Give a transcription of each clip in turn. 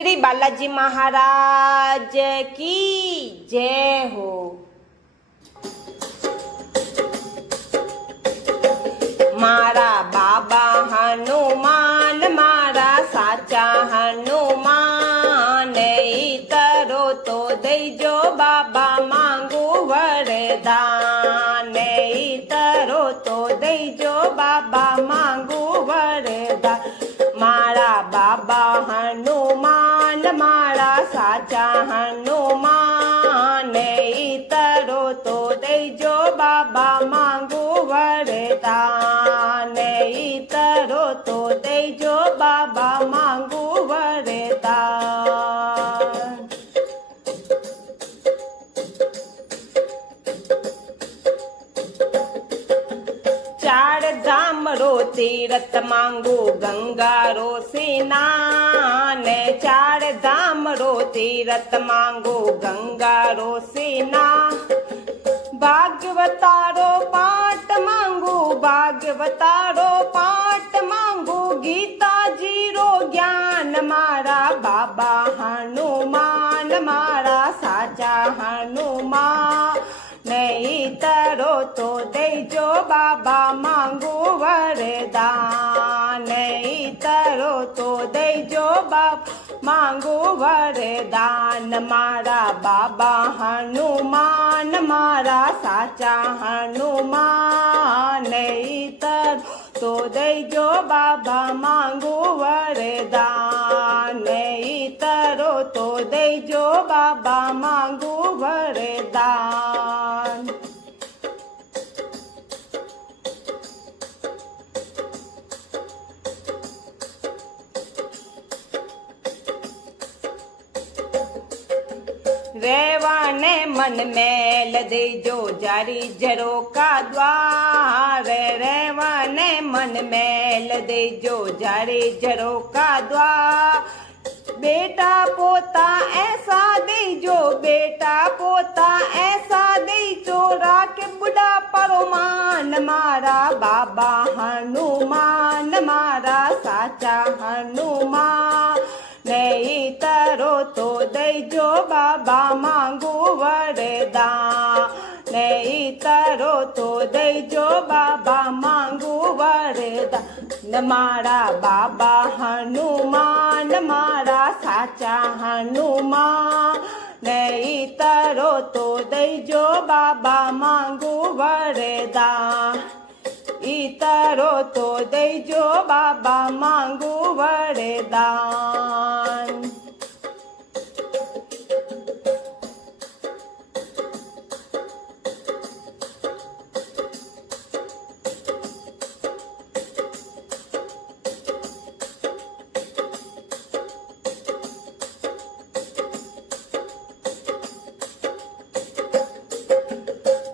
श्री बालाजी महाराज की जय हो। मारा बाबा हनुमान मारा साचा हनुमान तरो तो देजो बाबा मांगू वरदान तरो तो देजो बाबा मांगू वरदान। मारा बाबा हनुमान मारा साचा हनुमान तरो तो देजो बाबा मांगू वरदान तरो तो देजो बाबा मांगू वरदान। चार धाम रो तीरथ मांगू गंगा रो स्नान चार धाम रो तीरथ मांगू गंगा रो स्नान। भागवतारो पाठ मांगू भागवतारो पाठ मांगू गीता जी रो ज्ञान। मारा बाबा हनुमान मारा साचा हनुमान नहीं तरो तो देजो बाबा मांगू वरदान नहीं तरो तो देजो बाबा मांगू वरदान। मारा बाबा हनुमान मारा साचा हनुमान नहीं तरो तो देजो बाबा मांगू वरदान नहीं तरो तो देजो बाबा मांगू वरदान। रेवाने मन मेल देजो जारी जरो का द्वार। रेवाने मन मेल देजो जारी जरो का द्वार। बेटा पोता ऐसा देजो बेटा पोता ऐसा देजो राके बुढ़ा परमान। मारा बाबा हनुमान मारा साचा हनुमान नहीं तरो तो देजो बाबा मांगू वरदान नहीं तरो तो देजो बाबा मांगू वरदान। मारा बाबा हनुमान मारा साचा हनुमान नहीं तरो तो देजो बाबा मांगू वरदान तरो तो देजो बाबा मांगू वरदान।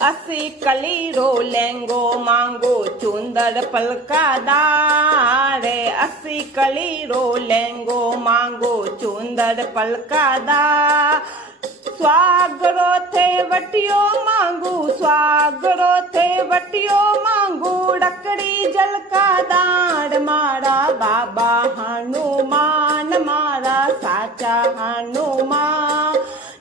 असी कली रो लेंगो मांगो चुंदर पलकादार। असी कली रो लेंगो मांगो चुंदर पलकादार। स्वागरो थे वटियो मांगू स्वागरो थे वटियो मांगू डकड़ी जलकादार। मारा बाबा हनुमान मारा साचा हनुमान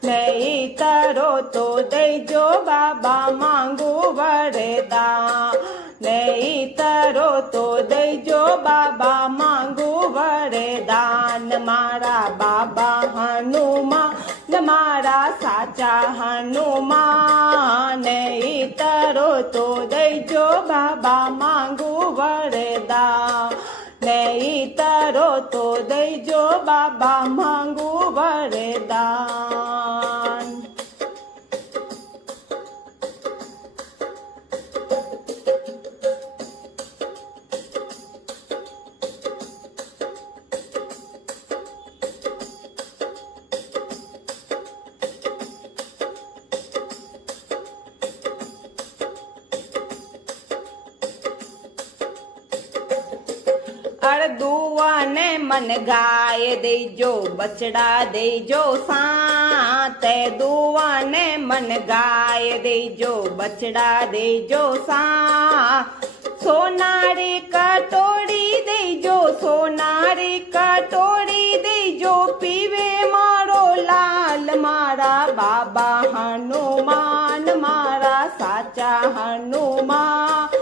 नहीं तरो तो देजो बाबा मांगू वरदान नहीं तरो तो देजो बाबा मांगू वरदान। मारा बाबा हनुमान मारा साचा हनुमान नहीं तरो तो देजो बाबा मांगू वरदान नहीं तरो तो देजो बाबा मांगू वरदान। दुआ ने मन गाय देजो बचड़ा देजो सात। दुआ ने मन गाय देजो बचड़ा देजो सात। સોનારી કટોરી દેજો, સોનારી કટોરી દેજો, પીવે મારો લાલ મારા બાબા હનુમાન, મારા સાચા હનુમાન.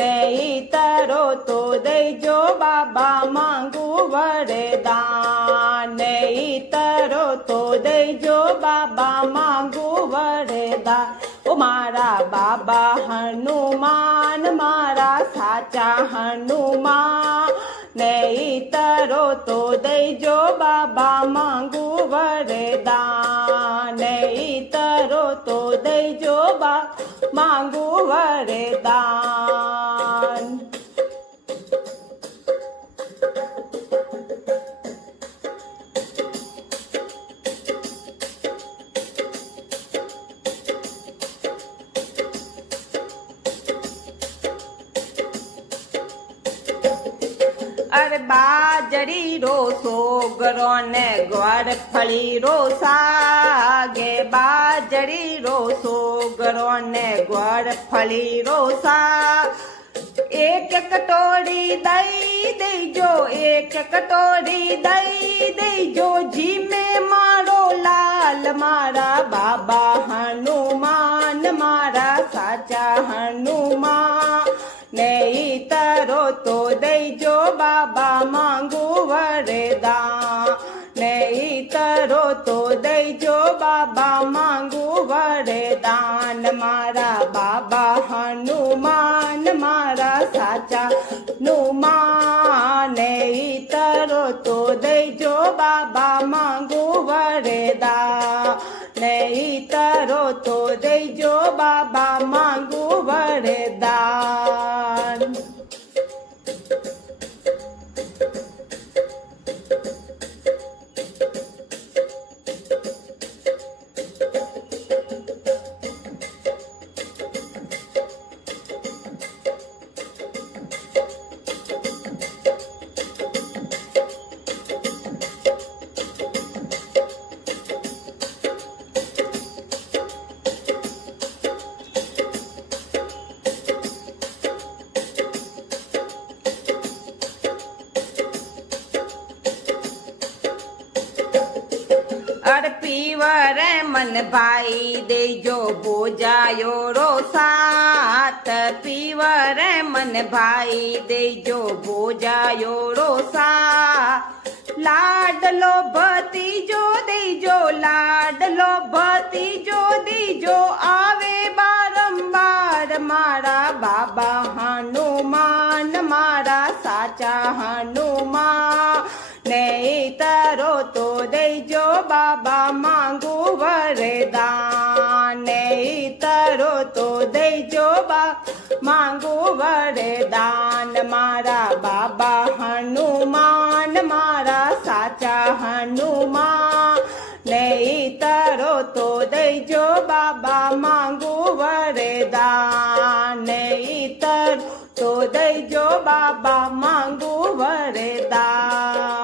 નહીતરો તો દેજો બાબા માંગુ વરદાન, નહીતરો તો દેજો બાબા માંગુ વરદાન. ઓ મારા બાબા હનુમાન, મારા સાચા હનુમાન, નહીતરો તો દેજો બાબા માંગુ વરદાન, નહીતરો તો દેજો બાબા માંગુ વરદાન. અરે બાજરી રો સોગરો ને ગોળ ફળી રો સાગે, બાજરી રો સોગરો ને ગોળ ફળી રો સાગ. એક કટોરી દઈ દેજો, એક કટોરી દઈ દેજો, જીમે મારો લાલ મારા બાબા હનુમાન, મારા સાચા હનુમાન. નહીતરો તો દેજો બાબા માંગુ વરદાન, નહીતરો તો દેજો બાબા માંગુ વરદાન. મારા બાબા હનુમાન, મારા સાચા હનુમાન, નહીતરો તો દેજો બાબા માંગુ વરદાન, નહીતરો તો દેજો બાબા માંગુ વરદાન. અર પીવર મન ભાઈ દેજો બોજાયો રો સાત, પીવર મન ભાઈ દેજો બોજાયો રો સાત. લાડલો ભતીજો દેજો, લાડલો ભતીજો દેજો, આવે બારંબાર મારા બાબા હનુમાન, મારા સાચા હનુમાન. નહીતરો તો દેજો બાબા માંગુ વરદાન, નહીતરો તો દેજો બાબા માંગુ વરદાન. મારા બાબા હનુમાન, મારા સાચા હનુમાન. નહીતરો તો દેજો બાબા માંગુ વરદાન, નહીતર તો દેજો બાબા માંગુ વરદાન.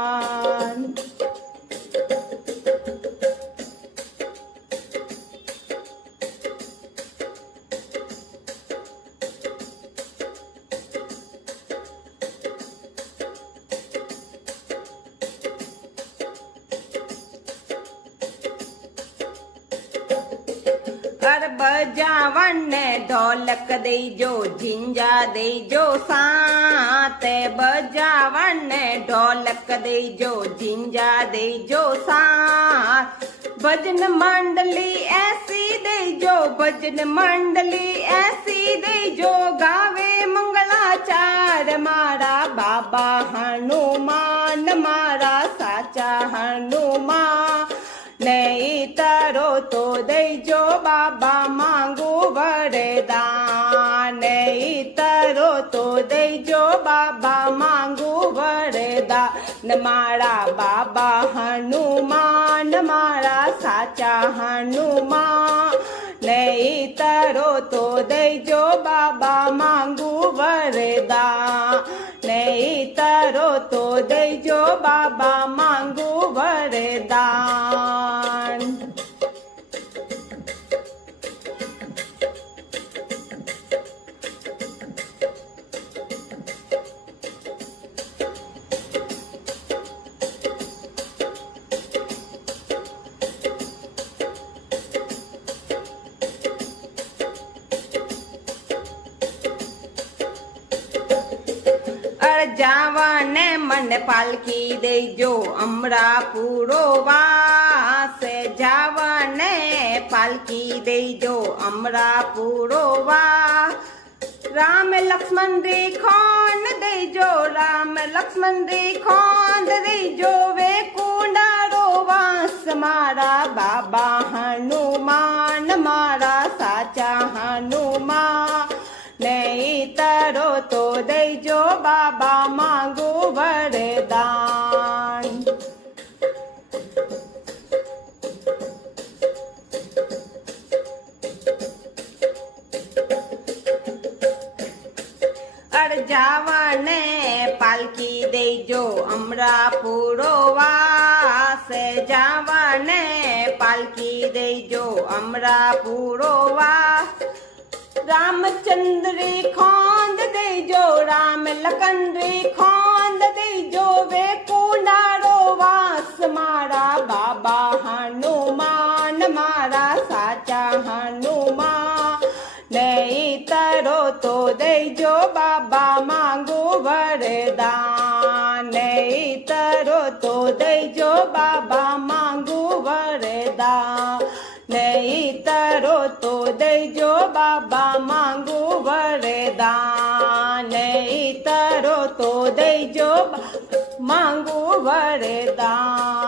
બજાવણ ને ઢોલક દેજો, ઝીંઝા દેજો સાત, બજાવણ ને ઢોલક દેજો, ઝીંઝા દેજો સાત. ભજન મંડલી એસી દેજો, ભજન મંડલી એસી દેજો, ગાવે મંગળાચાર મારા બાબા હનુમાન, મારા સાચા હનુમાન. નહીતરો તો દેજો બાબા માંગુ વરદાન, નહીતરો તો દેજો બાબા માંગુ વરદાન. મારા બાબા હનુમાન, મારા સાચા હનુમાન. નહીતરો તો દેજો બાબા માંગુ વરદાન, નહીતરો તો દેજો બાબા માંગુ વરદાન. જાવાને મને પાલકી દેજો અમરાપુરો વાસે જાવાને પાલકી દેજો અમરાપુરો વા રામ લક્ષ્મણ રી ખોન દેજો રામ લક્ષ્મણ રી ખોન દેજો વે કુંડારો વાસ મારા બાબા હનુમાન મારા સાચા હનુમાન નહીતરો તો દેજો બાબા માંગુ વરદાન જાવાને પાલકી દેજો અમરાપુરો વાસે જાવાને પાલકી દેજો અમરાપુરો વા રામચંદ્રી ખોંદ દેજો રામ લખનરી ખોંદ દેજો વે કુંડારો વાસ મારા બાબા હનુમાન મારા સાચા હનુમાન નહીતરો તો દેજો બાબા માંગુ વરદાન નહીતરો તો દેજો બાબા માંગુ વરદાન નહીતરો તો દેજો બાબા માંગુ વરદાન નહીતરો તો દેજો માંગુ વરદાન